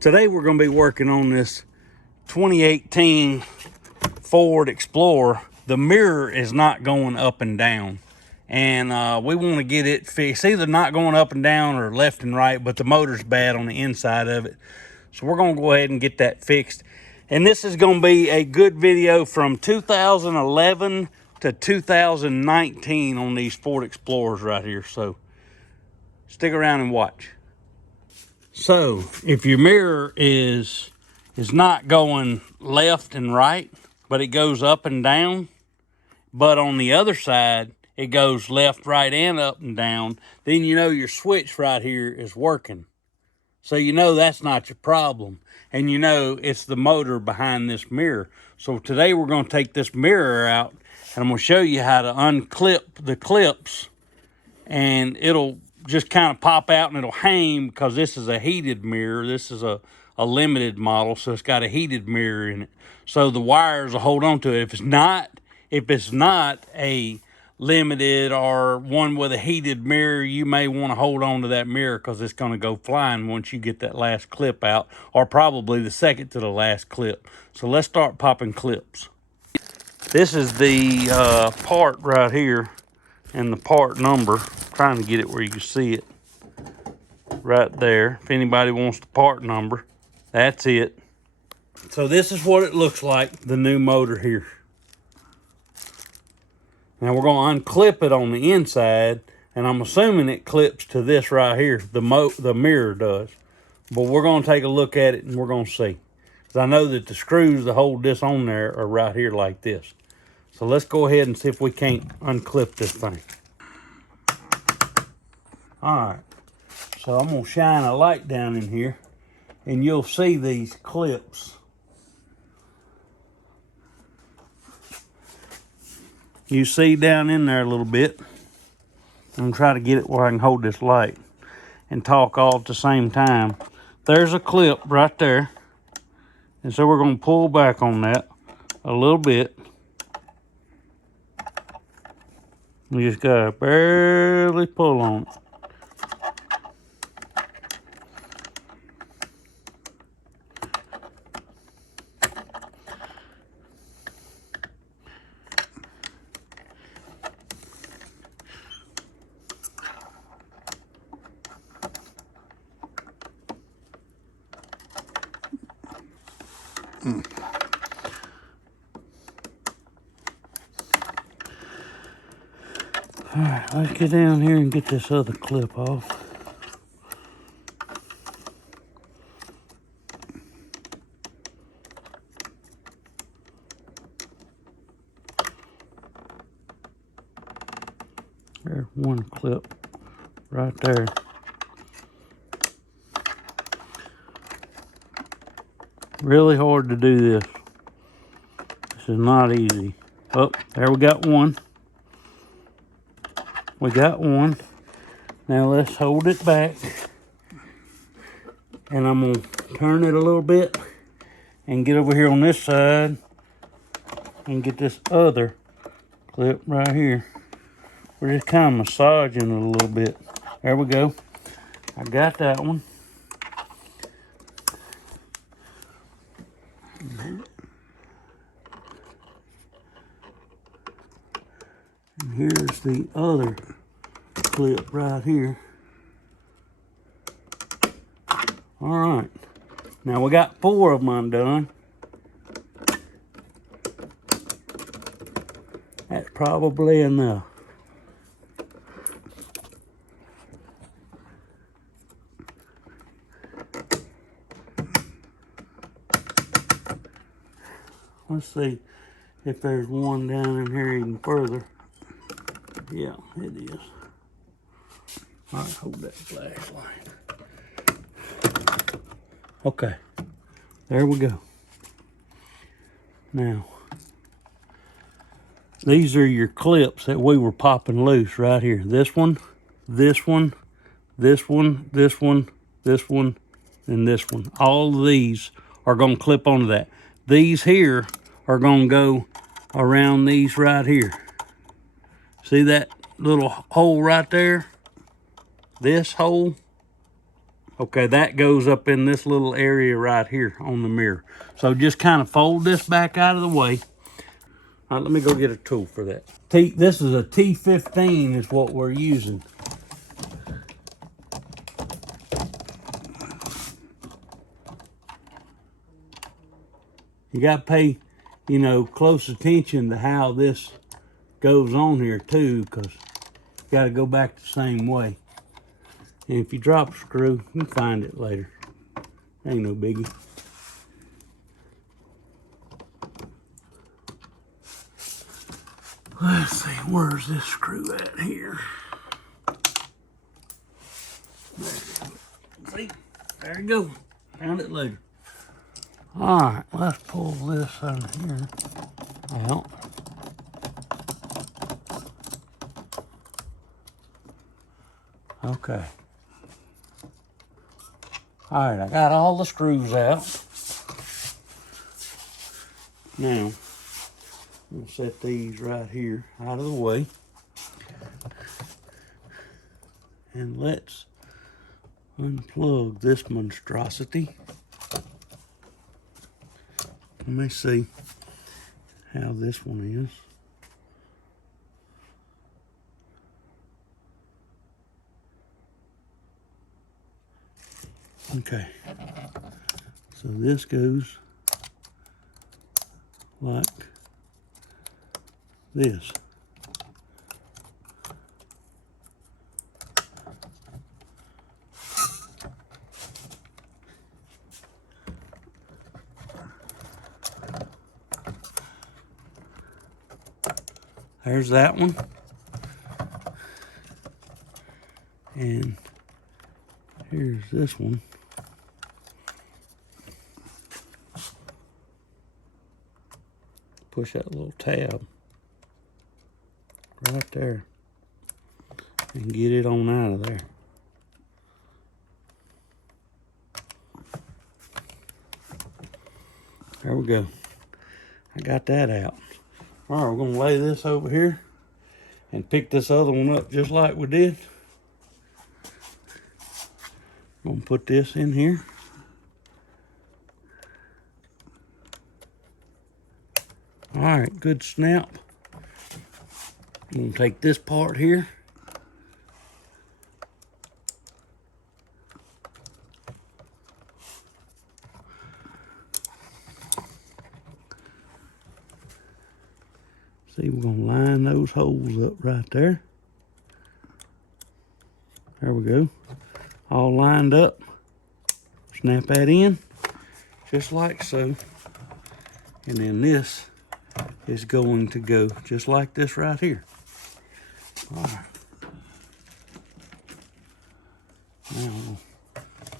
Today we're going to be working on this 2018 Ford Explorer. The mirror is not going up and down, and we want to get it fixed. It's either not going up and down or left and right, but the motor's bad on the inside of it. So we're going to go ahead and get that fixed. And this is going to be a good video from 2011 to 2019 on these Ford Explorers right here. So stick around and watch. So if your mirror is not going left and right, but it goes up and down, but on the other side it goes left, right, and up and down, then you know your switch right here is working. So you know that's not your problem, and you know it's the motor behind this mirror. So today we're going to take this mirror out, and I'm going to show you how to unclip the clips, and it'll just kind of pop out and it'll hang because this is a heated mirror. This is a limited model, so it's got a heated mirror in it. So the wires will hold on to it. If it's not a limited or one with a heated mirror, you may want to hold on to that mirror because it's going to go flying once you get that last clip out, or probably the second to the last clip. So let's start popping clips. This is the part right here, and the part number. I'm trying to get it where you can see it right there. If anybody wants the part number, that's it. So this is what it looks like, the new motor here. Now we're going to unclip it on the inside, and I'm assuming it clips to this right here. The mirror does. But we're going to take a look at it and we're going to see. Because I know that the screws that hold this on there are right here like this. So let's go ahead and see if we can't unclip this thing. All right. So I'm going to shine a light down in here, and you'll see these clips. You see down in there a little bit. I'm going to try to get it where I can hold this light and talk all at the same time. There's a clip right there. And so we're going to pull back on that a little bit. You just got to barely pull on it. All right, let's get down here and get this other clip off. There's one clip right there. Really hard to do this. This is not easy. Oh, there we got one. We got one. Now let's hold it back. And I'm going to turn it a little bit and get over here on this side and get this other clip right here. We're just kind of massaging it a little bit. There we go. I got that one. And here's the other clip right here. All right. Now we got 4 of them undone. That's probably enough. Let's see if there's one down in here even further. Yeah, it is. All right, hold that flashlight. Okay, there we go. Now, these are your clips that we were popping loose right here. This one, this one, this one, this one, this one, and this one. All of these are going to clip onto that. These here are going to go around these right here. See that little hole right there? This hole Okay, that goes up in this little area right here on the mirror. So just kind of fold this back out of the way. All right, let me go get a tool for that. This is a T15 is what we're using. You got to pay, you know, close attention to how this goes on here too, because you got to go back the same way. And if you drop a screw, you can find it later. Ain't no biggie. Let's see, where's this screw at here? See, there you go. Found it later. All right, let's pull this out of here out. Okay. All right, I got all the screws out. Now, I'm gonna set these right here out of the way. And let's unplug this monstrosity. Let me see how this one is. Okay, so this goes like this. There's that one. And here's this one. Push that little tab right there and get it on out of there. There we go. I got that out. All right, we're gonna lay this over here and pick this other one up just like we did. I'm gonna put this in here. All right, good snap. I'm gonna take this part here. See, we're gonna line those holes up right there. There we go. All lined up. Snap that in, just like so. And then this is going to go just like this right here. All right. Now we'll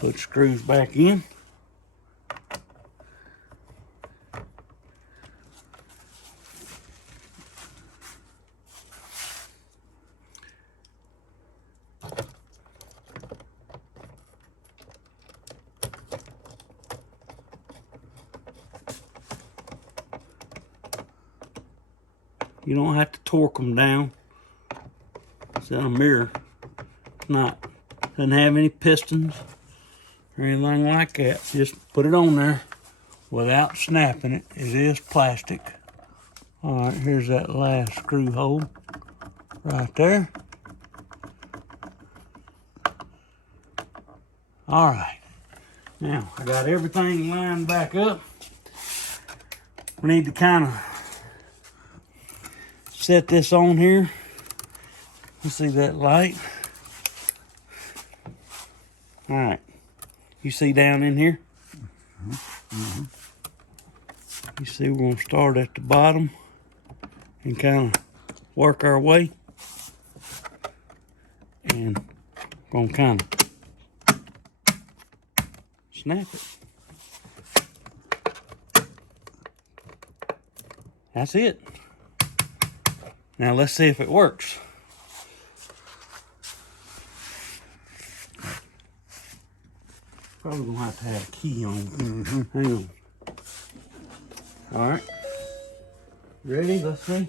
put screws back in. You don't have to torque them down. It's in a mirror. Doesn't have any pistons or anything like that. Just put it on there without snapping it. It is plastic. All right, here's that last screw hole right there. All right, now I got everything lined back up. We need to kind of set this on here. You see that light? All right, you see down in here? You see we're gonna start at the bottom and kind of work our way. And gonna kind of snap it. That's it. Now let's see if it works. Probably gonna have to have a key on. Hang on. All right. Ready? Let's see.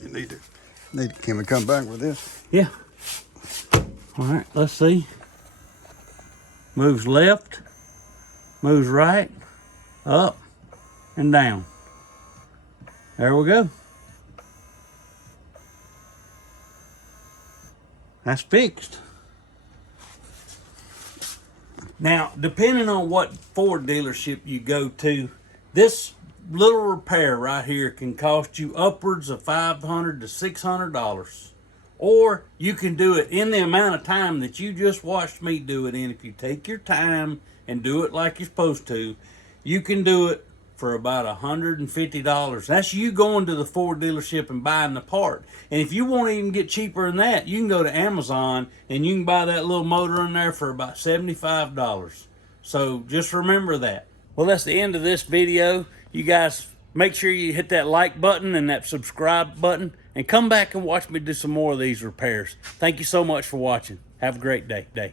You can we come back with this? Yeah. All right. Let's see. moves left, moves right, up, and down. There we go. That's fixed. Now, depending on what Ford dealership you go to, this little repair right here can cost you upwards of $500 to $600. Or you can do it in the amount of time that you just watched me do it in. If you take your time and do it like you're supposed to, you can do it for about $150. That's you going to the Ford dealership and buying the part. And if you want to even get cheaper than that, you can go to Amazon and you can buy that little motor in there for about $75. So just remember that. Well, that's the end of this video. You guys make sure you hit that like button and that subscribe button and come back and watch me do some more of these repairs. Thank you so much for watching. Have a great day.